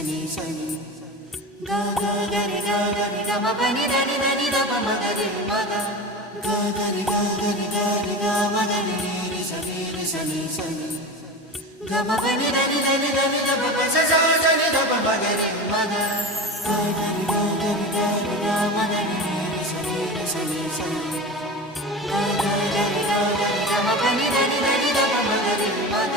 సని సని గా గా గరి గా గరి గమ పని దని దని దమ మగరి మగ గా గరి గా గరి గరి గా మగరి రి సని సని గమ పని దని దని దని దమ పస స సని దమ మగరి మగ గా గరి గా గరి గరి గా మగరి రి సని సని గా గా గరి గా గరి గమ పని దని దని దమ మగరి మగ